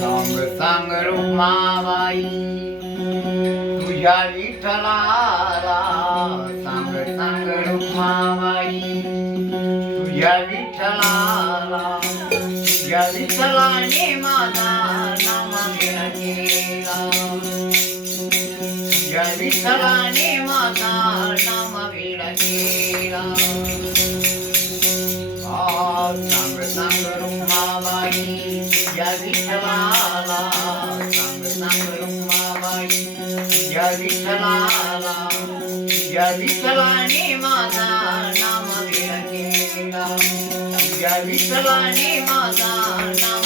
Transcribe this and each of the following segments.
सांग सांग रुक्माबाई तुझ्या विठ्ठलाला सांग सांग रुक्माबाई तुझ्या विठ्ठलाला तुझ्या विठ्ठलाने माझा नाम केला तुझ्या विठ्ठलाने माझा नाम केला आ, सांग सांग रुक्माबाई तुझ्या विठ्ठलाला सांग सांग रुक्माबाई तुझ्या विठ्ठलाला तुझ्या विठ्ठलाने माझा नाम केला तुझ्या विठ्ठलाने माझा नाम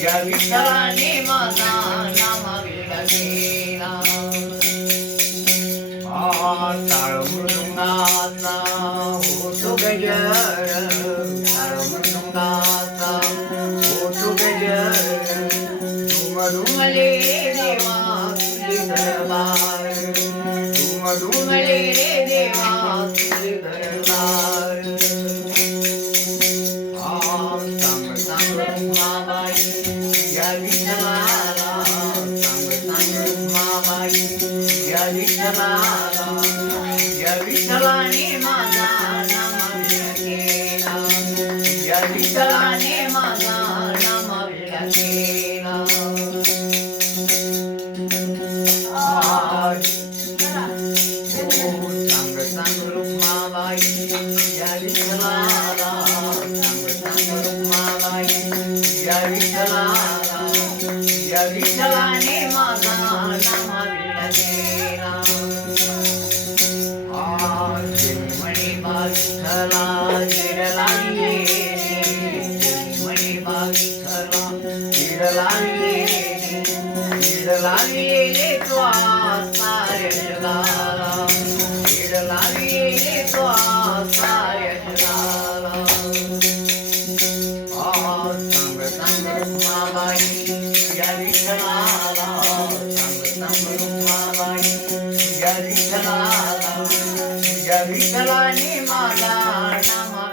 జవితరణి మన నమ విడదీనా విఠలాణి మాదా నమ విఠలాణి మాదా నమ విఠకేనా సంగ సంగ రుక్మాబాయి విఠలా विठ्ठलाने माझा नामा विडलेला आज मणी बाष्ठला विडला मणी बाष्ठला विडला विडला या विठला माला विठलाने मला नामा